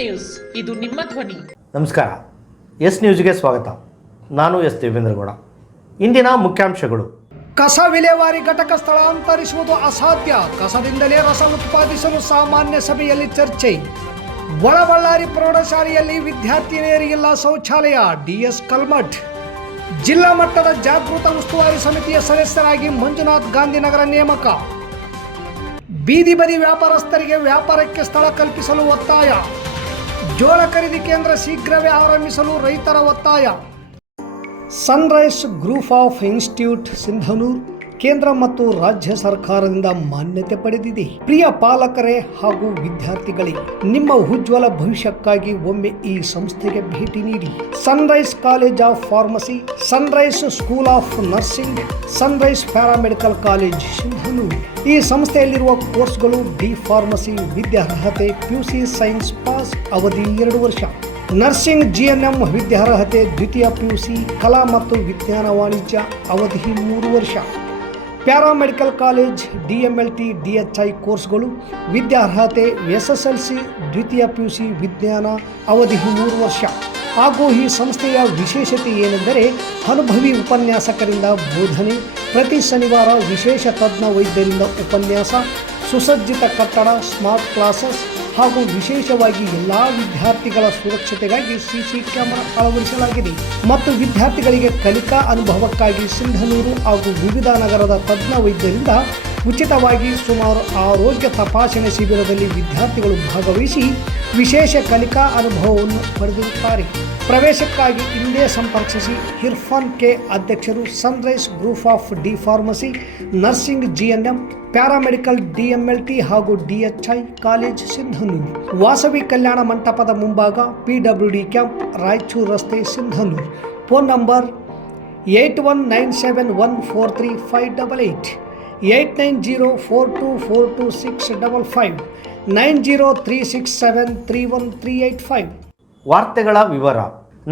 News, ಇದು ನಿಮ್ಮ ಧ್ವನಿ. ನಮಸ್ಕಾರ. ಎಸ್ ನ್ಯೂಸ್ಗೆ ಸ್ವಾಗತ. ನಾನು ಎಸ್ ದೇವೇಂದ್ರಗೌಡ. ಇಂದಿನ ಮುಖ್ಯಾಂಶಗಳು. ಕಸ ವಿಲೇವಾರಿ ಘಟಕ ಸ್ಥಳಾಂತರಿಸುವುದು ಅಸಾಧ್ಯ, ಕಸದಿಂದಲೇ ರಸ ಉತ್ಪಾದಿಸಲು ಸಾಮಾನ್ಯ ಸಭೆಯಲ್ಲಿ ಚರ್ಚೆ. ಒಳಬಳ್ಳಾರಿ ಪ್ರೌಢಶಾಲೆಯಲ್ಲಿ ವಿದ್ಯಾರ್ಥಿನಿಯರಿಗಿಲ್ಲ ಶೌಚಾಲಯ, ಡಿಎಸ್ ಕಲ್ಮಠ್. ಜಿಲ್ಲಾ ಮಟ್ಟದ ಜಾಗೃತ ಉಸ್ತುವಾರಿ ಸಮಿತಿಯ ಸದಸ್ಯರಾಗಿ ಮಂಜುನಾಥ್ ಗಾಂಧಿನಗರ ನೇಮಕ. ಬೀದಿ ಬದಿ ವ್ಯಾಪಾರಸ್ಥರಿಗೆ ವ್ಯಾಪಾರಕ್ಕೆ ಸ್ಥಳ ಕಲ್ಪಿಸಲು ಒತ್ತಾಯ. ಜೋಳ ಖರೀದಿ ಕೇಂದ್ರ ಶೀಘ್ರವೇ ಆರಂಭಿಸಲು ರೈತರ ಒತ್ತಾಯ. Sunrise group of institute Sindhanur ಕೇಂದ್ರ ಮತ್ತು ರಾಜ್ಯ ಸರ್ಕಾರದಿಂದ ಮಾನ್ಯತೆ ಪಡೆದಿದೆ. ಪ್ರಿಯ ಪಾಲಕರೇ ಹಾಗೂ ವಿದ್ಯಾರ್ಥಿಗಳೇ, ನಿಮ್ಮ ಉಜ್ವಲ ಭವಿಷ್ಯಕ್ಕಾಗಿ ಒಮ್ಮೆ ಈ ಸಂಸ್ಥೆಗೆ ಭೇಟಿ ನೀಡಿ. Sunrise college of pharmacy, Sunrise school of nursing, Sunrise paramedical college Sindhanur. ಈ ಸಂಸ್ಥೆಯಲ್ಲಿರುವ ಕೋರ್ಸ್ಗಳು: ಡಿ ಫಾರ್ಮಸಿ ವಿದ್ಯಾರ್ಹತೆ ಪಿಯುಸಿ ಸೈನ್ಸ್ ಪಾಸ್, ಅವಧಿ 2 ವರ್ಷ. ನರ್ಸಿಂಗ್ ಜಿಎನ್ಎಂ ವಿದ್ಯಾರ್ಹತೆ ದ್ವಿತೀಯ ಪಿಯುಸಿ, ಕಲಾ ಮತ್ತು ವಿಜ್ಞಾನ ವಾಣಿಜ್ಯ, ಅವಧಿ 3 ವರ್ಷ. ಪ್ಯಾರಾಮೆಡಿಕಲ್ ಕಾಲೇಜ್ ಡಿಎಂಎಲ್ಟಿ ಡಿಎಚ್ಐ ಕೋರ್ಸ್ಗಳು ವಿದ್ಯಾರ್ಹತೆ ಎಸ್ಎಸ್ಎಲ್ಸಿ ದ್ವಿತೀಯ ಪಿಯುಸಿ ವಿಜ್ಞಾನ, ಅವಧಿ 3 ವರ್ಷ. ಹಾಗೂ ಈ ಸಂಸ್ಥೆಯ ವಿಶೇಷತೆ ಏನೆಂದರೆ ಅನುಭವಿ ಉಪನ್ಯಾಸಕರಿಂದ ಬೋಧನೆ, ಪ್ರತಿ ಶನಿವಾರ ವಿಶೇಷ ತಜ್ಞ ವೈದ್ಯರಿಂದ ಉಪನ್ಯಾಸ, ಸುಸಜ್ಜಿತ ಕಟ್ಟಡ, ಸ್ಮಾರ್ಟ್ ಕ್ಲಾಸಸ್ ಹಾಗೂ ವಿಶೇಷವಾಗಿ ಎಲ್ಲ ವಿದ್ಯಾರ್ಥಿಗಳ ಸುರಕ್ಷತೆಗಾಗಿ ಸಿಸಿ ಕ್ಯಾಮೆರಾ ಅಳವಡಿಸಲಾಗಿದೆ. ಮತ್ತು ವಿದ್ಯಾರ್ಥಿಗಳಿಗೆ ಕಲಿಕಾ ಅನುಭವಕ್ಕಾಗಿ ಸಿಂಧನೂರು ಹಾಗೂ ವಿವಿಧ ನಗರದ ತಜ್ಞ ವೈದ್ಯರಿಂದ ಉಚಿತವಾಗಿ ಸುಮಾರು ಆರೋಗ್ಯ ತಪಾಸಣೆ ಶಿಬಿರದಲ್ಲಿ ವಿದ್ಯಾರ್ಥಿಗಳು ಭಾಗವಹಿಸಿ ವಿಶೇಷ ಕಲಿಕಾ ಅನುಭವವನ್ನು ಪಡೆದಿರುತ್ತಾರೆ. ಪ್ರವೇಶಕ್ಕಾಗಿ ಹಿಂದೆ ಸಂಪರ್ಕಿಸಿ. ಇರ್ಫಾನ್ ಕೆ, ಅಧ್ಯಕ್ಷರು, Sunrise group of D pharmacy, nursing GNM, paramedical DMLT ಹಾಗೂ ಡಿಎಚ್ಐ ಕಾಲೇಜ್ ಸಿಂಧನೂರು. ವಾಸವಿ ಕಲ್ಯಾಣ ಮಂಟಪದ ಮುಂಭಾಗ, PWD ಕ್ಯಾಂಪ್, ರಾಯಚೂರು ರಸ್ತೆ, ಸಿಂಧನೂರು. Phone number 8197143588, 8904242655, 9036731385. ವಾರ್ತೆಗಳ ವಿವರ.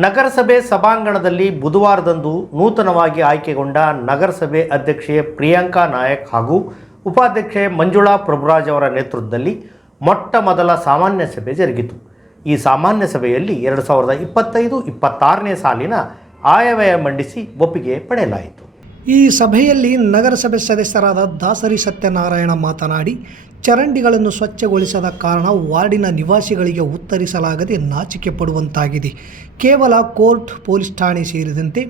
ನಗರಸಭೆ ಸಭಾಂಗಣದಲ್ಲಿ ಬುಧವಾರದಂದು ನೂತನವಾಗಿ ಆಯ್ಕೆಗೊಂಡ ನಗರಸಭೆ ಅಧ್ಯಕ್ಷೆ ಪ್ರಿಯಾಂಕಾ ನಾಯಕ್ ಹಾಗೂ ಉಪಾಧ್ಯಕ್ಷೆ ಮಂಜುಳಾ ಪ್ರಭುರಾಜ್ ಅವರ ನೇತೃತ್ವದಲ್ಲಿ ಮೊಟ್ಟ ಮೊದಲ ಸಾಮಾನ್ಯ ಸಭೆ ಜರುಗಿತು. ಈ ಸಾಮಾನ್ಯ ಸಭೆಯಲ್ಲಿ 2025-26ನೇ ಸಾಲಿನ ಆಯವ್ಯಯ ಮಂಡಿಸಿ ಒಪ್ಪಿಗೆ ಪಡೆಯಲಾಯಿತು. ಈ ಸಭೆಯಲ್ಲಿ ನಗರಸಭೆ ಸದಸ್ಯರಾದ ದಾಸರಿ ಸತ್ಯನಾರಾಯಣ ಮಾತನಾಡಿ, ಚರಂಡಿಗಳನ್ನು ಸ್ವಚ್ಛಗೊಳಿಸದ ಕಾರಣ ವಾರ್ಡಿನ ನಿವಾಸಿಗಳಿಗೆ ಉತ್ತರಿಸಲಾಗದೆ ನಾಚಿಕೆ ಪಡುವಂತಾಗಿದೆ. ಕೇವಲ ಕೋರ್ಟ್, ಪೊಲೀಸ್ ಠಾಣೆ ಸೇರಿದಂತೆ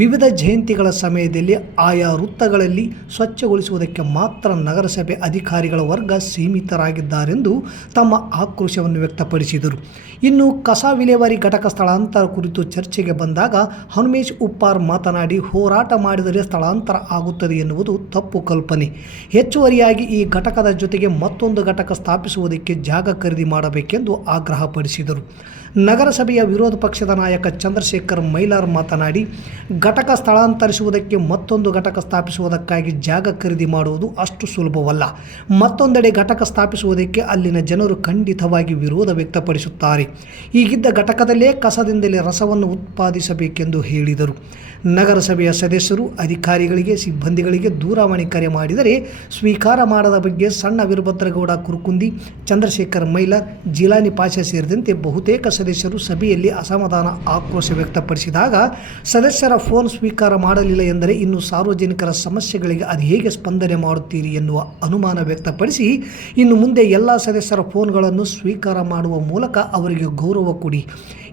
ವಿವಿಧ ಜಯಂತಿಗಳ ಸಮಯದಲ್ಲಿ ಆಯಾ ವೃತ್ತಗಳಲ್ಲಿ ಸ್ವಚ್ಛಗೊಳಿಸುವುದಕ್ಕೆ ಮಾತ್ರ ನಗರಸಭೆ ಅಧಿಕಾರಿಗಳ ವರ್ಗ ಸೀಮಿತರಾಗಿದ್ದಾರೆಂದು ತಮ್ಮ ಆಕ್ರೋಶವನ್ನು ವ್ಯಕ್ತಪಡಿಸಿದರು. ಇನ್ನು ಕಸ ವಿಲೇವಾರಿ ಘಟಕ ಸ್ಥಳಾಂತರ ಕುರಿತು ಚರ್ಚೆಗೆ ಬಂದಾಗ ಹನುಮೇಶ್ ಉಪ್ಪಾರ್ ಮಾತನಾಡಿ, ಹೋರಾಟ ಮಾಡಿದರೆ ಸ್ಥಳಾಂತರ ಆಗುತ್ತದೆ ಎನ್ನುವುದು ತಪ್ಪು ಕಲ್ಪನೆ. ಹೆಚ್ಚುವರಿಯಾಗಿ ಈ ಘಟಕದ ಜೊತೆಗೆ ಮತ್ತೊಂದು ಘಟಕ ಸ್ಥಾಪಿಸುವುದಕ್ಕೆ ಜಾಗ ಖರೀದಿ ಮಾಡಬೇಕೆಂದು ಆಗ್ರಹಪಡಿಸಿದರು. ನಗರಸಭೆಯ ವಿರೋಧ ಪಕ್ಷದ ನಾಯಕ ಚಂದ್ರಶೇಖರ್ ಮೈಲಾರ್ ಮಾತನಾಡಿ, ಘಟಕ ಸ್ಥಳಾಂತರಿಸುವುದಕ್ಕೆ ಮತ್ತೊಂದು ಘಟಕ ಸ್ಥಾಪಿಸುವುದಕ್ಕಾಗಿ ಜಾಗ ಖರೀದಿ ಮಾಡುವುದು ಅಷ್ಟು ಸುಲಭವಲ್ಲ. ಮತ್ತೊಂದೆಡೆ ಘಟಕ ಸ್ಥಾಪಿಸುವುದಕ್ಕೆ ಅಲ್ಲಿನ ಜನರು ಖಂಡಿತವಾಗಿ ವಿರೋಧ ವ್ಯಕ್ತಪಡಿಸುತ್ತಾರೆ. ಈಗಿದ್ದ ಘಟಕದಲ್ಲೇ ಕಸದಿಂದಲೇ ರಸವನ್ನು ಉತ್ಪಾದಿಸಬೇಕೆಂದು ಹೇಳಿದರು. ನಗರಸಭೆಯ ಸದಸ್ಯರು ಅಧಿಕಾರಿಗಳಿಗೆ, ಸಿಬ್ಬಂದಿಗಳಿಗೆ ದೂರವಾಣಿ ಕರೆ ಮಾಡಿದರೆ ಸ್ವೀಕಾರ ಮಾಡದ ಬಗ್ಗೆ ಸಣ್ಣ ವೀರಭದ್ರಗೌಡ ಕುರುಕುಂದಿ, ಚಂದ್ರಶೇಖರ್ ಮೈಲಾರ್, ಜಿಲಾನಿ ಪಾಷಾ ಸೇರಿದಂತೆ ಬಹುತೇಕ ಸದಸ್ಯರು ಸಭೆಯಲ್ಲಿ ಅಸಮಾಧಾನ, ಆಕ್ರೋಶ ವ್ಯಕ್ತಪಡಿಸಿದಾಗ ಸದಸ್ಯರ ಫೋನ್ ಸ್ವೀಕಾರ ಮಾಡಲಿಲ್ಲ ಎಂದರೆ ಇನ್ನು ಸಾರ್ವಜನಿಕರ ಸಮಸ್ಯೆಗಳಿಗೆ ಅದು ಹೇಗೆ ಸ್ಪಂದನೆ ಮಾಡುತ್ತೀರಿ ಎನ್ನುವ ಅನುಮಾನ ವ್ಯಕ್ತಪಡಿಸಿ, ಇನ್ನು ಮುಂದೆ ಎಲ್ಲ ಸದಸ್ಯರ ಫೋನ್ಗಳನ್ನು ಸ್ವೀಕಾರ ಮಾಡುವ ಮೂಲಕ ಅವರಿಗೆ ಗೌರವ ಕೊಡಿ.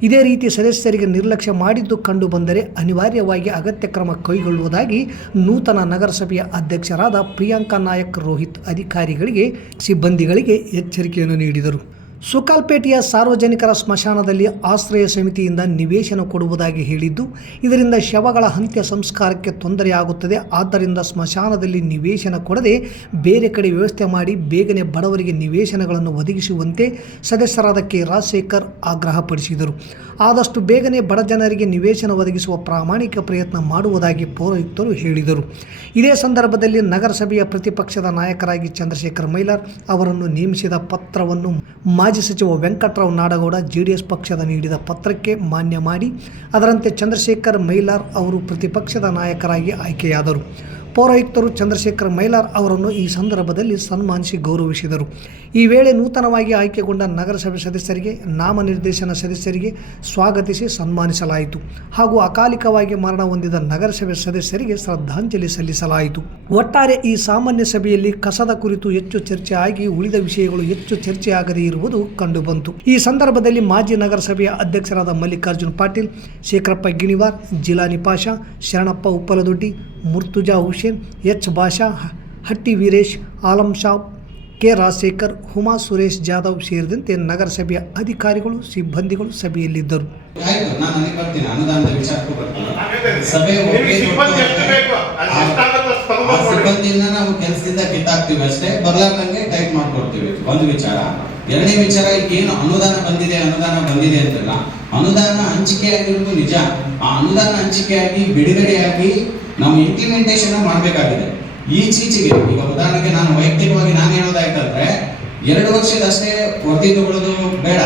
ಇದೇ ರೀತಿ ಸದಸ್ಯರಿಗೆ ನಿರ್ಲಕ್ಷ್ಯ ಮಾಡಿದ್ದು ಕಂಡು ಬಂದರೆ ಅನಿವಾರ್ಯವಾಗಿ ಅಗತ್ಯ ಕ್ರಮ ಕೈಗೊಳ್ಳುವುದಾಗಿ ನೂತನ ನಗರಸಭೆಯ ಅಧ್ಯಕ್ಷರಾದ ಪ್ರಿಯಾಂಕಾ ನಾಯಕ್ ರೋಹಿತ್ ಅಧಿಕಾರಿಗಳಿಗೆ, ಸಿಬ್ಬಂದಿಗಳಿಗೆ ಎಚ್ಚರಿಕೆಯನ್ನು ನೀಡಿದರು. ಸುಕಾಲ್ಪೇಟೆಯ ಸಾರ್ವಜನಿಕರ ಸ್ಮಶಾನದಲ್ಲಿ ಆಶ್ರಯ ಸಮಿತಿಯಿಂದ ನಿವೇಶನ ಕೊಡುವುದಾಗಿ ಹೇಳಿದ್ದು, ಇದರಿಂದ ಶವಗಳ ಅಂತ್ಯ ಸಂಸ್ಕಾರಕ್ಕೆ ತೊಂದರೆಯಾಗುತ್ತದೆ. ಆದ್ದರಿಂದ ಸ್ಮಶಾನದಲ್ಲಿ ನಿವೇಶನ ಕೊಡದೆ ಬೇರೆ ಕಡೆ ವ್ಯವಸ್ಥೆ ಮಾಡಿ ಬೇಗನೆ ಬಡವರಿಗೆ ನಿವೇಶನಗಳನ್ನು ಒದಗಿಸುವಂತೆ ಸದಸ್ಯರಾದ ಕೆ ರಾಜಶೇಖರ್ ಆಗ್ರಹಪಡಿಸಿದರು. ಆದಷ್ಟು ಬೇಗನೆ ಬಡ ಜನರಿಗೆ ನಿವೇಶನ ಒದಗಿಸುವ ಪ್ರಾಮಾಣಿಕ ಪ್ರಯತ್ನ ಮಾಡುವುದಾಗಿ ಪೌರಾಯುಕ್ತರು ಹೇಳಿದರು. ಇದೇ ಸಂದರ್ಭದಲ್ಲಿ ನಗರಸಭೆಯ ಪ್ರತಿಪಕ್ಷದ ನಾಯಕರಾಗಿ ಚಂದ್ರಶೇಖರ್ ಮೈಲಾರ್ ಅವರನ್ನು ನೇಮಿಸಿದ ಪತ್ರವನ್ನು ಮಾಜಿ ಸಚಿವ ವೆಂಕಟರಾವ್ ನಾಡಗೌಡ ಜೆಡಿಎಸ್ ಪಕ್ಷದ ನೀಡಿದ ಪತ್ರಕ್ಕೆ ಮಾನ್ಯ ಮಾಡಿ ಅದರಂತೆ ಚಂದ್ರಶೇಖರ್ ಮೈಲಾರ್ ಅವರು ಪ್ರತಿಪಕ್ಷದ ನಾಯಕರಾಗಿ ಆಯ್ಕೆಯಾದರು. ಪೌರಾಯುಕ್ತರು ಚಂದ್ರಶೇಖರ್ ಮೈಲಾರ್ ಅವರನ್ನು ಈ ಸಂದರ್ಭದಲ್ಲಿ ಸನ್ಮಾನಿಸಿ ಗೌರವಿಸಿದರು. ಈ ವೇಳೆ ನೂತನವಾಗಿ ಆಯ್ಕೆಗೊಂಡ ನಗರಸಭೆ ಸದಸ್ಯರಿಗೆ, ನಾಮನಿರ್ದೇಶನ ಸದಸ್ಯರಿಗೆ ಸ್ವಾಗತಿಸಿ ಸನ್ಮಾನಿಸಲಾಯಿತು ಹಾಗೂ ಅಕಾಲಿಕವಾಗಿ ಮರಣ ಹೊಂದಿದ ನಗರಸಭೆ ಸದಸ್ಯರಿಗೆ ಶ್ರದ್ಧಾಂಜಲಿ ಸಲ್ಲಿಸಲಾಯಿತು. ಒಟ್ಟಾರೆ ಈ ಸಾಮಾನ್ಯ ಸಭೆಯಲ್ಲಿ ಕಸದ ಕುರಿತು ಹೆಚ್ಚು ಚರ್ಚೆ ಆಗಿ ಉಳಿದ ವಿಷಯಗಳು ಹೆಚ್ಚು ಚರ್ಚೆಯಾಗದೇ ಇರುವುದು ಕಂಡುಬಂತು. ಈ ಸಂದರ್ಭದಲ್ಲಿ ಮಾಜಿ ನಗರಸಭೆಯ ಅಧ್ಯಕ್ಷರಾದ ಮಲ್ಲಿಕಾರ್ಜುನ್ ಪಾಟೀಲ್, ಶೇಖರಪ್ಪ ಗಿಣಿವಾರ್, ಜಿಲಾನಿ ಪಾಷಾ, ಶರಣಪ್ಪ ಉಪ್ಪಲದೊಡ್ಡಿ, ಮುರ್ತುಜಾ ಹುಸೇನ್, ಎಚ್ ಭಾಷಾ, ಹಟ್ಟಿ ವೀರೇಶ್, ಆಲಂ ಶಾಬ್, ಕೆ ರಾಜಶೇಖರ್, ಹುಮಾ ಸುರೇಶ್ ಜಾಧವ್ ಸೇರಿದಂತೆ ನಗರಸಭೆಯ ಅಧಿಕಾರಿಗಳು, ಸಿಬ್ಬಂದಿಗಳು ಸಭೆಯಲ್ಲಿದ್ದರು. ಸಿಬ್ಬಂದಿನ ನಾವು ಕೆಲಸದಿಂದ ಕಿತ್ತಾಕ್ತಿವಿ ಅಷ್ಟೇ, ಬರ್ಲಾರ್ದಂಗೆ ಟೈಪ್ ಮಾಡ್ಕೊಡ್ತೀವಿ. ಒಂದು ವಿಚಾರ. ಎರಡನೇ ವಿಚಾರ, ಏನು ಅನುದಾನ ಬಂದಿದೆ ಅಂತಲ್ಲ, ಅನುದಾನ ಹಂಚಿಕೆ ಆಗಿರೋದು ನಿಜ. ಆ ಅನುದಾನ ಹಂಚಿಕೆಯಾಗಿ ಬಿಡುಗಡೆಯಾಗಿ ನಾವು ಇಂಪ್ಲಿಮೆಂಟೇಷನ್ ಮಾಡಬೇಕಾಗಿದೆ. ಈಚೀಚೆಗೆ ಈಗ ಉದಾಹರಣೆಗೆ ನಾನು ವೈಯಕ್ತಿಕವಾಗಿ ನಾನು ಹೇಳೋದಾಯ್ತಂದ್ರೆ 2 ವರ್ಷದಷ್ಟೇ ವರದಿ ತಗೊಳ್ಳೋದು ಬೇಡ,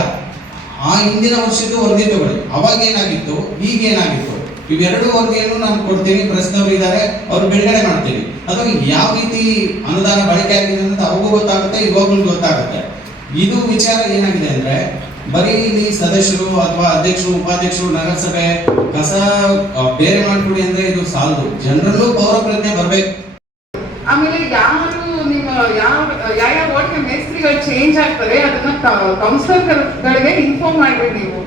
ಆ ಹಿಂದಿನ ವರ್ಷದ್ದು ವರದಿ ತಗೊಳ್ಳಿ. ಅವಾಗ ಏನಾಗಿತ್ತು, ಈಗ ಏನಾಗಿತ್ತು, ಇವೆರಡು ವರದಿಯನ್ನು ನಾನು ಕೊಡ್ತೀನಿ. ಪ್ರಶ್ನವರು ಇದ್ದಾರೆ, ಅವ್ರು ಬಿಡುಗಡೆ ಮಾಡ್ತೀನಿ. ಅಥವಾ ಯಾವ ರೀತಿ ಅನುದಾನ ಬಳಕೆ ಆಗಿದೆ ಅನ್ನೋದು ಅವ್ರಿಗೂ ಗೊತ್ತಾಗುತ್ತೆ, ಇವಾಗಲೂ ಗೊತ್ತಾಗುತ್ತೆ. ಇದು ವಿಚಾರ ಏನಾಗಿದೆ ಅಂದ್ರೆ, ಬರೀ ಇಲ್ಲಿ ಸದಸ್ಯರು ಅಥವಾ ಅಧ್ಯಕ್ಷರು, ಉಪಾಧ್ಯಕ್ಷರು, ನಗರಸಭೆ ಕಸ ಬೇರೆ ಮಾಡ್ಕೊಡಿ ಅಂದ್ರೆ ಇದು ಸಾಲದು. ಜನರಲ್ಲೂ ಪೌರ ಪ್ರಜ್ಞೆ ಬರ್ಬೇಕು. ಆಮೇಲೆ ಯಾರು ನಿಮ್ಮ ಯಾವ ವಾರ್ಡ್ಗೆ ಮೇಸ್ತ್ರಿಗಳು ಚೇಂಜ್ ಆಗ್ತಾರೆ ಅದನ್ನ ಕೌನ್ಸಿಲರ್ಗಳಿಗೆ ಇನ್ಫಾರ್ಮ್ ಮಾಡ್ರಿ ನೀವು.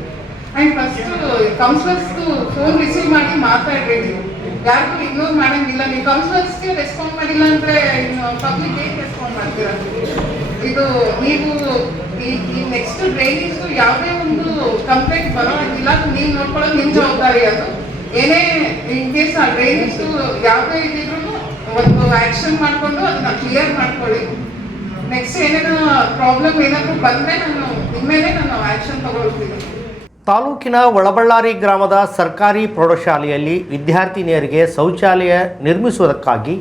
And first councillors phone receive ಮಾಡಿ ಮಾತಾಡ್ರಿ ನೀವು. ಯಾರಿಗೂ ಇಗ್ನೋರ್ ಮಾಡಂಗಿಲ್ಲ. ನೀವು ಕೌನ್ಸಿಲರ್ಸ್ಗೆ ರೆಸ್ಪಾಂಡ್ ಮಾಡಿಲ್ಲ ಅಂದ್ರೆ ಪಬ್ಲಿಕ್ ಹೇಗೆ ರೆಸ್ಪಾಂಡ್ ಮಾಡ್ತೀರಾ? ಇದು ನೀವು ಈ ನೆಕ್ಸ್ಟ್ ಡ್ರೈನೇಜ್ ಯಾವುದೇ ಒಂದು ಕಂಪ್ಲೇಂಟ್ ಬರೋದಿಲ್ಲ, ನೀವು ನೋಡ್ಕೊಳ್ಳೋದು ನಿಮ್ಮ ಜವಾಬ್ದಾರಿ. ಅದು ಏನೇ ಇನ್ ಕೇಸ್ ಆ ಡ್ರೈನೇಜ್ ಯಾವುದೇ ಇದ್ರೂ ಒಂದು ಆಕ್ಷನ್ ಮಾಡಿಕೊಂಡು ಅದನ್ನ ಕ್ಲಿಯರ್ ಮಾಡ್ಕೊಳ್ಳಿ. ನೆಕ್ಸ್ಟ್ ಏನೇನು ಪ್ರಾಬ್ಲಮ್ ಏನಾದರೂ ಬಂದರೆ ನಾನು ಆಕ್ಷನ್ ತಗೊಳ್ತೀನಿ. ತಾಲೂಕಿನ ಒಳಬಳ್ಳಾರಿ ಗ್ರಾಮದ ಸರ್ಕಾರಿ ಪ್ರೌಢಶಾಲೆಯಲ್ಲಿ ವಿದ್ಯಾರ್ಥಿನಿಯರಿಗೆ ಶೌಚಾಲಯ ನಿರ್ಮಿಸುವುದಕ್ಕಾಗಿ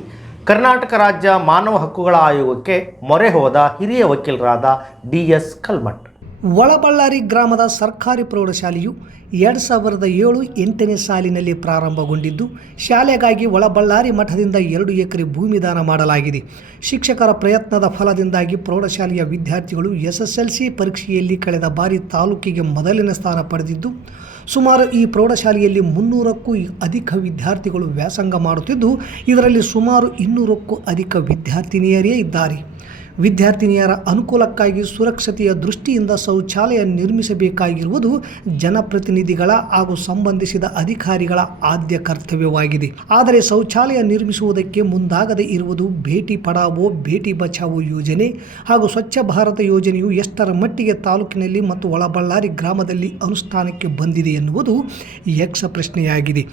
ಕರ್ನಾಟಕ ರಾಜ್ಯ ಮಾನವ ಹಕ್ಕುಗಳ ಆಯೋಗಕ್ಕೆ ಮೊರೆ ಹೋದ ಹಿರಿಯ ವಕೀಲರಾದ DS ಕಲ್ಮಠ್. ಒಳಬಳ್ಳಾರಿ ಗ್ರಾಮದ ಸರ್ಕಾರಿ ಪ್ರೌಢಶಾಲೆಯು 2007-8ನೇ ಸಾಲಿನಲ್ಲಿ ಪ್ರಾರಂಭಗೊಂಡಿದ್ದು, ಶಾಲೆಗಾಗಿ ಒಳಬಳ್ಳಾರಿ ಮಠದಿಂದ 2 ಎಕರೆ ಭೂಮಿ ದಾನ ಮಾಡಲಾಗಿದೆ. ಶಿಕ್ಷಕರ ಪ್ರಯತ್ನದ ಫಲದಿಂದಾಗಿ ಪ್ರೌಢಶಾಲೆಯ ವಿದ್ಯಾರ್ಥಿಗಳು SSLC ಪರೀಕ್ಷೆಯಲ್ಲಿ ಕಳೆದ ಬಾರಿ ತಾಲೂಕಿಗೆ ಮೊದಲನೇ ಸ್ಥಾನ ಪಡೆದಿದ್ದು, ಸುಮಾರು ಈ ಪ್ರೌಢಶಾಲೆಯಲ್ಲಿ 300ಕ್ಕೂ ಅಧಿಕ ವಿದ್ಯಾರ್ಥಿಗಳು ವ್ಯಾಸಂಗ ಮಾಡುತ್ತಿದ್ದು, ಇದರಲ್ಲಿ ಸುಮಾರು 200ಕ್ಕೂ ಅಧಿಕ ವಿದ್ಯಾರ್ಥಿನಿಯರೇ ಇದ್ದಾರೆ. ವಿದ್ಯಾರ್ಥಿನಿಯರ ಅನುಕೂಲಕ್ಕಾಗಿ ಸುರಕ್ಷತೆಯ ದೃಷ್ಟಿಯಿಂದ ಶೌಚಾಲಯ ನಿರ್ಮಿಸಬೇಕಾಗಿರುವುದು ಜನಪ್ರತಿನಿಧಿಗಳ ಹಾಗೂ ಸಂಬಂಧಿಸಿದ ಅಧಿಕಾರಿಗಳ ಆದ್ಯ ಕರ್ತವ್ಯವಾಗಿದೆ. ಆದರೆ ಶೌಚಾಲಯ ನಿರ್ಮಿಸುವುದಕ್ಕೆ ಮುಂದಾಗದೇ ಇರುವುದು ಬೇಟಿ ಪಢಾವೋ ಬೇಟಿ ಬಚಾವೋ ಯೋಜನೆ ಹಾಗೂ ಸ್ವಚ್ಛ ಭಾರತ ಯೋಜನೆಯು ಎಷ್ಟರ ಮಟ್ಟಿಗೆ ತಾಲೂಕಿನಲ್ಲಿ ಮತ್ತು ಒಳಬಳ್ಳಾರಿ ಗ್ರಾಮದಲ್ಲಿ ಅನುಷ್ಠಾನಕ್ಕೆ ಬಂದಿದೆ ಎನ್ನುವುದು ಯಕ್ಷ ಪ್ರಶ್ನೆಯಾಗಿದೆ.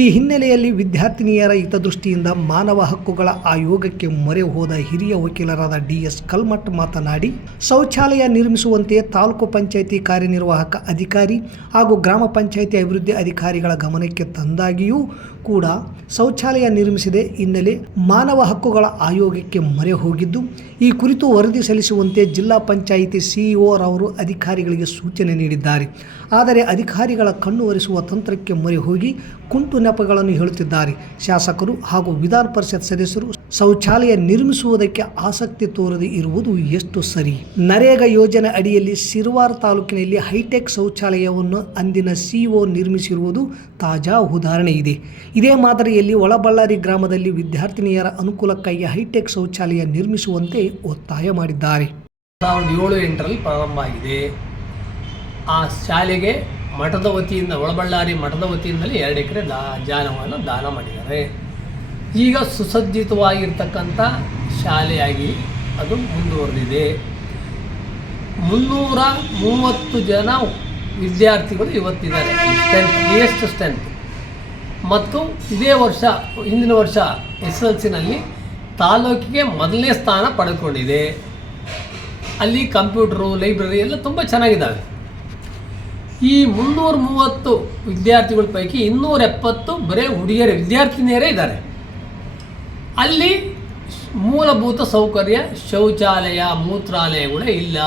ಈ ಹಿನ್ನೆಲೆಯಲ್ಲಿ ವಿದ್ಯಾರ್ಥಿನಿಯರ ಹಿತದೃಷ್ಟಿಯಿಂದ ಮಾನವ ಹಕ್ಕುಗಳ ಆಯೋಗಕ್ಕೆ ಮೊರೆ ಹೋದ ಹಿರಿಯ ವಕೀಲರಾದ DS ಕಲ್ಮಠ್ ಮಾತನಾಡಿ, ಶೌಚಾಲಯ ನಿರ್ಮಿಸುವಂತೆ ತಾಲೂಕು ಪಂಚಾಯಿತಿ ಕಾರ್ಯನಿರ್ವಾಹಕ ಅಧಿಕಾರಿ ಹಾಗೂ ಗ್ರಾಮ ಪಂಚಾಯಿತಿ ಅಭಿವೃದ್ಧಿ ಅಧಿಕಾರಿಗಳ ಗಮನಕ್ಕೆ ತಂದಾಗಿಯೂ ಕೂಡ ಶೌಚಾಲಯ ನಿರ್ಮಿಸಿದೆ ಹಿನ್ನೆಲೆ ಮಾನವ ಹಕ್ಕುಗಳ ಆಯೋಗಕ್ಕೆ ಮೊರೆ ಹೋಗಿದ್ದು, ಈ ಕುರಿತು ವರದಿ ಸಲ್ಲಿಸುವಂತೆ ಜಿಲ್ಲಾ ಪಂಚಾಯಿತಿ CEO ರವರು ಅಧಿಕಾರಿಗಳಿಗೆ ಸೂಚನೆ ನೀಡಿದ್ದಾರೆ. ಆದರೆ ಅಧಿಕಾರಿಗಳ ಕಣ್ಣು ಒರೆಸುವ ತಂತ್ರಕ್ಕೆ ಮೊರೆ ಹೋಗಿ ಕುಂಟು ನೆಪಗಳನ್ನು ಹೇಳುತ್ತಿದ್ದಾರೆ. ಶಾಸಕರು ಹಾಗೂ ವಿಧಾನ ಪರಿಷತ್ ಸದಸ್ಯರು ಶೌಚಾಲಯ ನಿರ್ಮಿಸುವುದಕ್ಕೆ ಆಸಕ್ತಿ ತೋರದೆ ಇರುವುದು ಎಷ್ಟು ಸರಿ? ನರೇಗಾ ಯೋಜನೆ ಅಡಿಯಲ್ಲಿ ಶಿರವಾರ ತಾಲೂಕಿನಲ್ಲಿ ಹೈಟೆಕ್ ಶೌಚಾಲಯವನ್ನು ಅಂದಿನ CEO ನಿರ್ಮಿಸಿರುವುದು ತಾಜಾ ಉದಾಹರಣೆ ಇದೆ. ಇದೇ ಮಾದರಿಯಲ್ಲಿ ಒಳಬಳ್ಳಾರಿ ಗ್ರಾಮದಲ್ಲಿ ವಿದ್ಯಾರ್ಥಿನಿಯರ ಅನುಕೂಲಕ್ಕಾಗಿ ಹೈಟೆಕ್ ಶೌಚಾಲಯ ನಿರ್ಮಿಸುವಂತೆ ಒತ್ತಾಯ ಮಾಡಿದ್ದಾರೆ. 2007-8ರಲ್ಲಿ ಪ್ರಾರಂಭ ಆಗಿದೆ. ಆ ಶಾಲೆಗೆ ಮಠದ ವತಿಯಿಂದ, ಒಳಬಳ್ಳಾರಿ ಮಠದ ವತಿಯಿಂದಲೇ 2 ಎಕರೆ ಜಾಗವನ್ನು ದಾನ ಮಾಡಿದ್ದಾರೆ. ಈಗ ಸುಸಜ್ಜಿತವಾಗಿರ್ತಕ್ಕಂಥ ಶಾಲೆಯಾಗಿ ಅದು ಮುಂದುವರೆದಿದೆ. 330 ಜನ ವಿದ್ಯಾರ್ಥಿಗಳು ಇವತ್ತಿದ್ದಾರೆ. ಎಷ್ಟು ಸ್ಟ್ರೆಂತ್. ಮತ್ತು ಇದೇ ವರ್ಷ, ಹಿಂದಿನ ವರ್ಷ SSLCನಲ್ಲಿ ತಾಲೂಕಿಗೆ ಮೊದಲನೇ ಸ್ಥಾನ ಪಡೆದುಕೊಂಡಿದೆ. ಅಲ್ಲಿ ಕಂಪ್ಯೂಟರು, ಲೈಬ್ರರಿ ಎಲ್ಲ ತುಂಬ ಚೆನ್ನಾಗಿದ್ದಾವೆ. ಈ 330 ವಿದ್ಯಾರ್ಥಿಗಳ ಪೈಕಿ 270 ಬರೀ ಹುಡುಗಿಯರೇ, ವಿದ್ಯಾರ್ಥಿನಿಯರೇ ಇದ್ದಾರೆ. ಅಲ್ಲಿ ಮೂಲಭೂತ ಸೌಕರ್ಯ, ಶೌಚಾಲಯ, ಮೂತ್ರಾಲಯಗಳೇ ಇಲ್ಲ.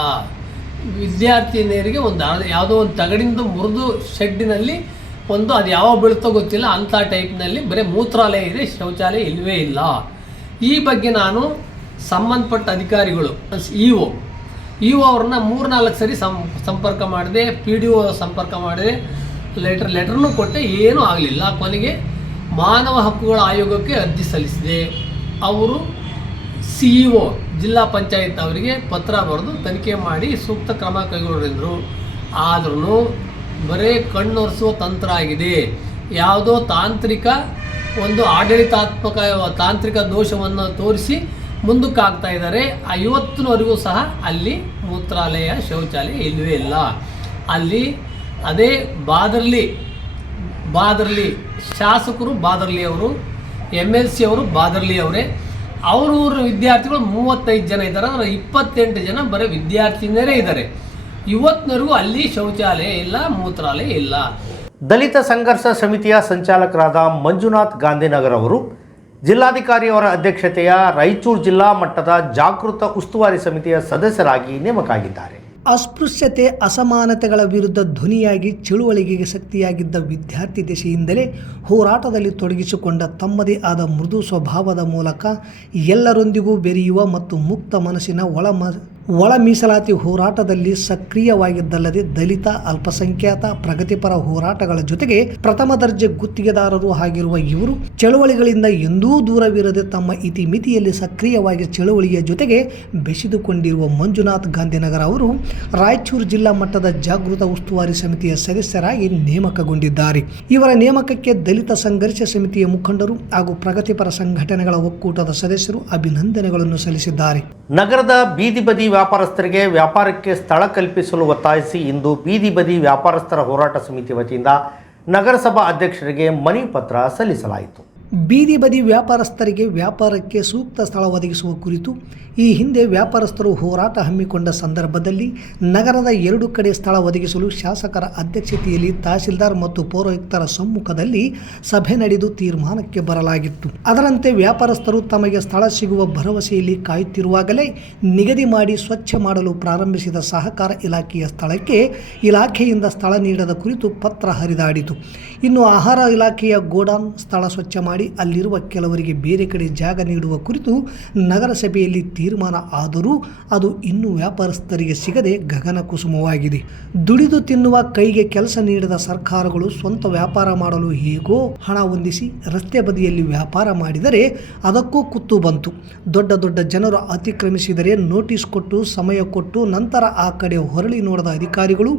ವಿದ್ಯಾರ್ಥಿನಿಯರಿಗೆ ಯಾವುದೋ ಒಂದು ತಗಡಿಂದ ಮುರಿದು ಶೆಡ್ಡಿನಲ್ಲಿ ಒಂದು ಅದು ಯಾವಾಗ ಬೀಳುತ್ತೋ ಗೊತ್ತಿಲ್ಲ ಅಂಥ ಟೈಪ್ನಲ್ಲಿ ಬರೀ ಮೂತ್ರಾಲಯ ಇದೆ, ಶೌಚಾಲಯ ಇಲ್ಲವೇ ಇಲ್ಲ. ಈ ಬಗ್ಗೆ ನಾನು ಸಂಬಂಧಪಟ್ಟ ಅಧಿಕಾರಿಗಳು ಇ ಒ ಅವ್ರನ್ನ 3-4 ಸರಿ ಸಂಪರ್ಕ ಮಾಡಿದೆ, PDO ಸಂಪರ್ಕ ಮಾಡಿದೆ, ಲೆಟರ್ನೂ ಕೊಟ್ಟೆ, ಏನೂ ಆಗಲಿಲ್ಲ. ಕೊನೆಗೆ ಮಾನವ ಹಕ್ಕುಗಳ ಆಯೋಗಕ್ಕೆ ಅರ್ಜಿ ಸಲ್ಲಿಸಿದೆ. ಅವರು CEO ಜಿಲ್ಲಾ ಪಂಚಾಯತ್ ಅವರಿಗೆ ಪತ್ರ ಬರೆದು ತನಿಖೆ ಮಾಡಿ ಸೂಕ್ತ ಕ್ರಮ ಕೈಗೊಂಡಿದ್ರು. ಆದ್ರೂ ಬರೀ ಕಣ್ಣೊರೆಸುವ ತಂತ್ರ ಆಗಿದೆ. ಯಾವುದೋ ತಾಂತ್ರಿಕ ಒಂದು ತಾಂತ್ರಿಕ ದೋಷವನ್ನು ತೋರಿಸಿ ಮುಂದಕ್ಕೆ ಆಗ್ತಾ ಇದ್ದಾರೆ. ಇವತ್ತಿನವರೆಗೂ ಸಹ ಅಲ್ಲಿ ಮೂತ್ರಾಲಯ ಶೌಚಾಲಯ ಇಲ್ಲವೇ ಇಲ್ಲ. ಅಲ್ಲಿ ಅದೇ ಬಾದರ್ಲಿ ಶಾಸಕರು ಬಾದರ್ಲಿ ಅವರು, MLC ಅವರು ಬಾದರ್ಲಿ ಅವರೇ. ಅವ್ರವ್ರ ವಿದ್ಯಾರ್ಥಿಗಳು 35 ಜನ ಇದ್ದಾರೆ, ಅಂದರೆ 28 ಜನ ಬರೀ ವಿದ್ಯಾರ್ಥಿನಿಯರೇ ಇದ್ದಾರೆ. ಇವತ್ತಿನವರೆಗೂ ಅಲ್ಲಿ ಶೌಚಾಲಯ ಇಲ್ಲ, ಮೂತ್ರಾಲಯ ಇಲ್ಲ. ದಲಿತ ಸಂಘರ್ಷ ಸಮಿತಿಯ ಸಂಚಾಲಕರಾದ ಮಂಜುನಾಥ್ ಗಾಂಧಿನಗರ್ ಅವರು ಜಿಲ್ಲಾಧಿಕಾರಿಯವರ ಅಧ್ಯಕ್ಷತೆಯ ರಾಯಚೂರು ಜಿಲ್ಲಾ ಮಟ್ಟದ ಜಾಗೃತ ಉಸ್ತುವಾರಿ ಸಮಿತಿಯ ಸದಸ್ಯರಾಗಿ ನೇಮಕಾಗಿದ್ದಾರೆ. ಅಸ್ಪೃಶ್ಯತೆ ಅಸಮಾನತೆಗಳ ವಿರುದ್ಧ ಧ್ವನಿಯಾಗಿ ಚಳುವಳಿಗೆ ಶಕ್ತಿಯಾಗಿದ್ದ ವಿದ್ಯಾರ್ಥಿ ದಶೆಯಿಂದಲೇ ಹೋರಾಟದಲ್ಲಿ ತೊಡಗಿಸಿಕೊಂಡ ತಮ್ಮದೇ ಆದ ಮೃದು ಸ್ವಭಾವದ ಮೂಲಕ ಎಲ್ಲರೊಂದಿಗೂ ಬೆರೆಯುವ ಮತ್ತು ಮುಕ್ತ ಮನಸ್ಸಿನ ಒಳ ಮೀಸಲಾತಿ ಹೋರಾಟದಲ್ಲಿ ಸಕ್ರಿಯವಾಗಿದ್ದಲ್ಲದೆ ದಲಿತ, ಅಲ್ಪಸಂಖ್ಯಾತ, ಪ್ರಗತಿಪರ ಹೋರಾಟಗಳ ಜೊತೆಗೆ ಪ್ರಥಮ ದರ್ಜೆ ಗುತ್ತಿಗೆದಾರರು ಆಗಿರುವ ಇವರು ಚಳುವಳಿಗಳಿಂದ ಎಂದೂ ದೂರವಿರದೆ ತಮ್ಮ ಇತಿಮಿತಿಯಲ್ಲಿ ಸಕ್ರಿಯವಾಗಿ ಚಳುವಳಿಯ ಜೊತೆಗೆ ಬೆಸೆದುಕೊಂಡಿರುವ ಮಂಜುನಾಥ್ ಗಾಂಧಿನಗರ್ ಅವರು ರಾಯಚೂರು ಜಿಲ್ಲಾ ಮಟ್ಟದ ಜಾಗೃತ ಉಸ್ತುವಾರಿ ಸಮಿತಿಯ ಸದಸ್ಯರಾಗಿ ನೇಮಕಗೊಂಡಿದ್ದಾರೆ. ಇವರ ನೇಮಕಕ್ಕೆ ದಲಿತ ಸಂಘರ್ಷ ಸಮಿತಿಯ ಮುಖಂಡರು ಹಾಗೂ ಪ್ರಗತಿಪರ ಸಂಘಟನೆಗಳ ಒಕ್ಕೂಟದ ಸದಸ್ಯರು ಅಭಿನಂದನೆಗಳನ್ನು ಸಲ್ಲಿಸಿದ್ದಾರೆ. ನಗರದ ಬೀದಿ ಬದಿ ವ್ಯಾಪಾರಸ್ಥರಿಗೆ ವ್ಯಾಪಾರಕ್ಕೆ ಸ್ಥಳ ಕಲ್ಪಿಸಲು ಒತ್ತಾಯಿಸಿ ಇಂದು ಬೀದಿ ಬದಿ ವ್ಯಾಪಾರಸ್ಥರ ಹೋರಾಟ ಸಮಿತಿ ವತಿಯಿಂದ ನಗರಸಭಾ ಅಧ್ಯಕ್ಷರಿಗೆ ಮನವಿ ಪತ್ರ ಸಲ್ಲಿಸಲಾಯಿತು. ಬೀದಿ ಬದಿ ವ್ಯಾಪಾರಸ್ಥರಿಗೆ ವ್ಯಾಪಾರಕ್ಕೆ ಸೂಕ್ತ ಸ್ಥಳ ಒದಗಿಸುವ ಕುರಿತು ಈ ಹಿಂದೆ ವ್ಯಾಪಾರಸ್ಥರು ಹೋರಾಟ ಹಮ್ಮಿಕೊಂಡ ಸಂದರ್ಭದಲ್ಲಿ ನಗರದ 2 ಕಡೆ ಸ್ಥಳ ಒದಗಿಸಲು ಶಾಸಕರ ಅಧ್ಯಕ್ಷತೆಯಲ್ಲಿ ತಹಸೀಲ್ದಾರ್ ಮತ್ತು ಪೌರಾಯುಕ್ತರ ಸಮ್ಮುಖದಲ್ಲಿ ಸಭೆ ನಡೆದು ತೀರ್ಮಾನಕ್ಕೆ ಬರಲಾಗಿತ್ತು. ಅದರಂತೆ ವ್ಯಾಪಾರಸ್ಥರು ತಮಗೆ ಸ್ಥಳ ಸಿಗುವ ಭರವಸೆಯಲ್ಲಿ ಕಾಯುತ್ತಿರುವಾಗಲೇ ನಿಗದಿ ಮಾಡಿ ಸ್ವಚ್ಛ ಮಾಡಲು ಪ್ರಾರಂಭಿಸಿದ ಸಹಕಾರ ಇಲಾಖೆಯ ಸ್ಥಳಕ್ಕೆ ಇಲಾಖೆಯಿಂದ ಸ್ಥಳ ನೀಡದ ಕುರಿತು ಪತ್ರ ಹರಿದಾಡಿತು. ಇನ್ನು ಆಹಾರ ಇಲಾಖೆಯ ಗೋಡಾನ್ ಸ್ಥಳ ಸ್ವಚ್ಛ ಮಾಡಿ ಅಲ್ಲಿರುವ ಕೆಲವರಿಗೆ ಬೇರೆ ಕಡೆ ಜಾಗ ನೀಡುವ ಕುರಿತು ನಗರಸಭೆಯಲ್ಲಿ ತೀರ್ಮಾನ ಆದರೂ ಅದು ಇನ್ನೂ ವ್ಯಾಪಾರಸ್ಥರಿಗೆ ಸಿಗದೆ ಗಗನ ಕುಸುಮವಾಗಿದೆ. ದುಡಿದು ತಿನ್ನುವ ಕೈಗೆ ಕೆಲಸ ನೀಡದ ಸರ್ಕಾರಗಳು ಸ್ವಂತ ವ್ಯಾಪಾರ ಮಾಡಲು ಹೇಗೋ ಹಣ ಹೊಂದಿಸಿ ರಸ್ತೆ ಬದಿಯಲ್ಲಿ ವ್ಯಾಪಾರ ಮಾಡಿದರೆ ಅದಕ್ಕೂ ಕುತ್ತು ಬಂತು. ದೊಡ್ಡ ದೊಡ್ಡ ಜನರು ಅತಿಕ್ರಮಿಸಿದರೆ ನೋಟಿಸ್ ಕೊಟ್ಟು ಸಮಯ ಕೊಟ್ಟು ನಂತರ ಆ ಕಡೆ ಹೊರಳಿ ನೋಡದ ಅಧಿಕಾರಿಗಳು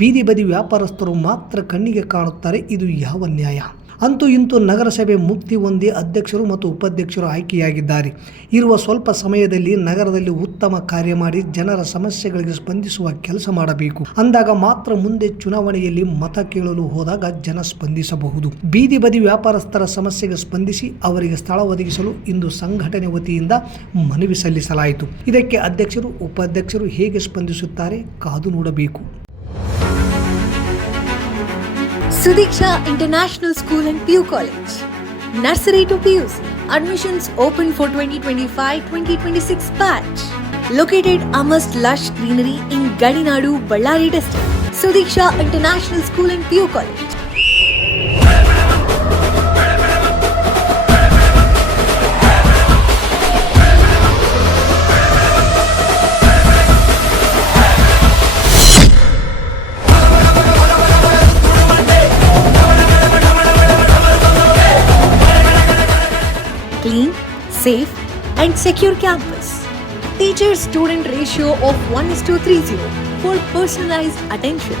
ಬೀದಿ ಬದಿ ವ್ಯಾಪಾರಸ್ಥರು ಮಾತ್ರ ಕಣ್ಣಿಗೆ ಕಾಣುತ್ತಾರೆ. ಇದು ಯಾವ ನ್ಯಾಯ? ಅಂತೂ ಇಂತೂ ನಗರಸಭೆ ಮುಕ್ತಿ ಹೊಂದಿ ಅಧ್ಯಕ್ಷರು ಮತ್ತು ಉಪಾಧ್ಯಕ್ಷರು ಆಯ್ಕೆಯಾಗಿದ್ದಾರೆ. ಇರುವ ಸ್ವಲ್ಪ ಸಮಯದಲ್ಲಿ ನಗರದಲ್ಲಿ ಉತ್ತಮ ಕಾರ್ಯ ಮಾಡಿ ಜನರ ಸಮಸ್ಯೆಗಳಿಗೆ ಸ್ಪಂದಿಸುವ ಕೆಲಸ ಮಾಡಬೇಕು. ಅಂದಾಗ ಮಾತ್ರ ಮುಂದೆ ಚುನಾವಣೆಯಲ್ಲಿ ಮತ ಕೇಳಲು ಹೋದಾಗ ಜನ ಸ್ಪಂದಿಸಬಹುದು. ಬೀದಿ ಬದಿ ವ್ಯಾಪಾರಸ್ಥರ ಸಮಸ್ಯೆಗೆ ಸ್ಪಂದಿಸಿ ಅವರಿಗೆ ಸ್ಥಳ ಒದಗಿಸಲು ಇಂದು ಸಂಘಟನೆ ವತಿಯಿಂದ ಮನವಿ ಸಲ್ಲಿಸಲಾಯಿತು. ಇದಕ್ಕೆ ಅಧ್ಯಕ್ಷರು ಉಪಾಧ್ಯಕ್ಷರು ಹೇಗೆ ಸ್ಪಂದಿಸುತ್ತಾರೆ ಕಾದು ನೋಡಬೇಕು. Sudiksha International School and PU College. Nursery to PUC. Admissions open for 2025-2026 batch. Located amidst lush greenery in Gadinadu, Ballari district. Sudiksha International School and PU College. Clean, safe and secure campus. Teacher-student ratio of 1:30 for personalized attention.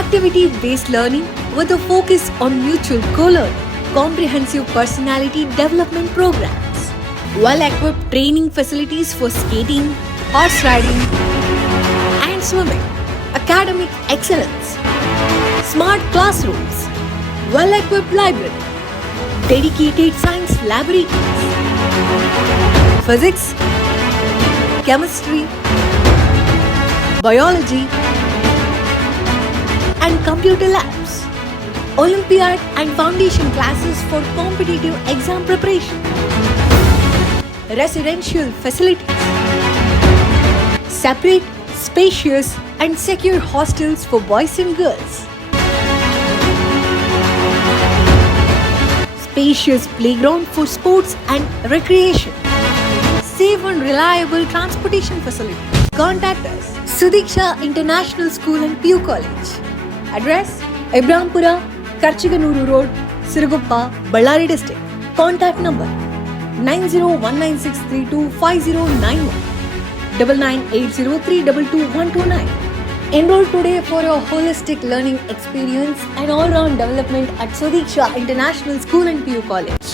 Activity-based learning with a focus on mutual co-learning. Comprehensive personality development programs. Well-equipped training facilities for skating, horse riding and swimming. Academic excellence. Smart classrooms. Well-equipped library. Dedicated science laboratories. Physics, chemistry, biology and computer labs. Olympiad and foundation classes for competitive exam preparation. Residential facilities. Separate, spacious and secure hostels for boys and girls. spacious playground for sports and recreation, safe and reliable transportation facility. Contact us, Sudiksha International School and PU College. Address, Ibrahimpura, Karchiganuru Road, Siruguppa, Ballari District. Contact number 9019632509 9980322129. Enroll today for your holistic learning experience and all-round development at Sudiksha International School and PU College.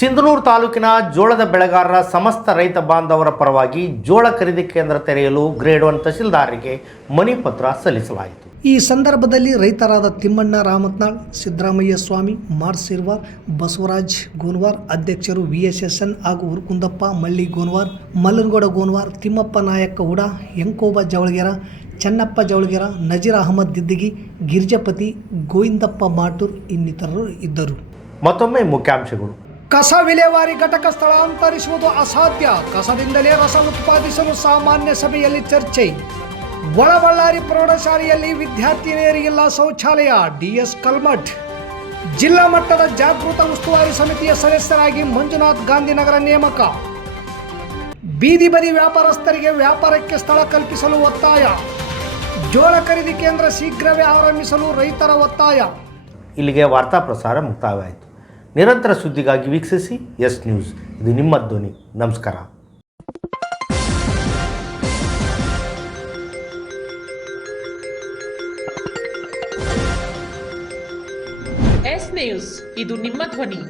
Sindhanur ತಾಲೂಕಿನ ಜೋಳದ ಬೆಳೆಗಾರರ ಸಮಸ್ತ ರೈತ ಬಾಂಧವರ ಪರವಾಗಿ ಜೋಳ ಖರೀದಿ ಕೇಂದ್ರ ತೆರೆಯಲು ಗ್ರೇಡ್ 1 ತಹಸೀಲ್ದಾರರಿಗೆ ಮನವಿ ಪತ್ರ ಸಲ್ಲಿಸಲಾಯಿತು. ಈ ಸಂದರ್ಭದಲ್ಲಿ ರೈತರಾದ ತಿಮ್ಮಣ್ಣ ರಾಮತ್ನಾಳ್, ಸಿದ್ದರಾಮಯ್ಯ ಸ್ವಾಮಿ, ಮಾರ್ಸಿರ್ವಾರ್, ಬಸವರಾಜ್ ಗೋನ್ವಾರ್, ಅಧ್ಯಕ್ಷರು VSSN ಹಾಗೂ ಉರ್ಕುಂದಪ್ಪ ಮಳ್ಳಿ ಗೋನ್ವಾರ್, ಮಲ್ಲನಗೌಡ ಗೋನ್ವಾರ್, ತಿಮ್ಮಪ್ಪ ನಾಯಕ್ಕ ಉಡ, ಯಂಕೋಬ ಜವಳಗೆರ, ಚನ್ನಪ್ಪ ಜವಳಗೆರ, ನಜೀರ್ ಅಹಮದ್ ದಿದ್ದಿಗಿ, ಗಿರ್ಜಪತಿ, ಗೋವಿಂದಪ್ಪ ಮಾಟೂರ್ ಇನ್ನಿತರರು ಇದ್ದರು. ಮತ್ತೊಮ್ಮೆ ಮುಖ್ಯಾಂಶಗಳು. ಕಸ ವಿಲೇವಾರಿ ಘಟಕ ಸ್ಥಳಾಂತರಿಸುವುದು ಅಸಾಧ್ಯ, ಕಸದಿಂದಲೇ ರಸ ಉತ್ಪಾದಿಸಲು ಸಾಮಾನ್ಯ ಸಭೆಯಲ್ಲಿ ಚರ್ಚೆ. ಒಳಬಳ್ಳಾರಿ ಪ್ರೌಢಶಾಲೆಯಲ್ಲಿ ವಿದ್ಯಾರ್ಥಿನಿಯರಿಗಿಲ್ಲ ಶೌಚಾಲಯ, DS ಕಲ್ಮಠ್. ಜಿಲ್ಲಾ ಮಟ್ಟದ ಜಾಗೃತ ಉಸ್ತುವಾರಿ ಸಮಿತಿಯ ಸದಸ್ಯರಾಗಿ ಮಂಜುನಾಥ್ ಗಾಂಧಿನಗರ ನೇಮಕ. ಬೀದಿ ಬದಿ ವ್ಯಾಪಾರಸ್ಥರಿಗೆ ವ್ಯಾಪಾರಕ್ಕೆ ಸ್ಥಳ ಕಲ್ಪಿಸಲು ಒತ್ತಾಯ. ಜೋಳ ಖರೀದಿ ಕೇಂದ್ರ ಶೀಘ್ರವೇ ಆರಂಭಿಸಲು ರೈತರ ಒತ್ತಾಯ. ಇಲ್ಲಿಗೆ ವಾರ್ತಾ ಪ್ರಸಾರ ಮುಕ್ತಾಯವಾಯಿತು. ನಿರಂತರ ಸುದ್ದಿಗಾಗಿ ವೀಕ್ಷಿಸಿ ಎಸ್ ನ್ಯೂಸ್. ಇದು ನಿಮ್ಮ ಧ್ವನಿ. ನಮಸ್ಕಾರ. ಎಸ್ ನ್ಯೂಸ್, ಇದು ನಿಮ್ಮ ಧ್ವನಿ.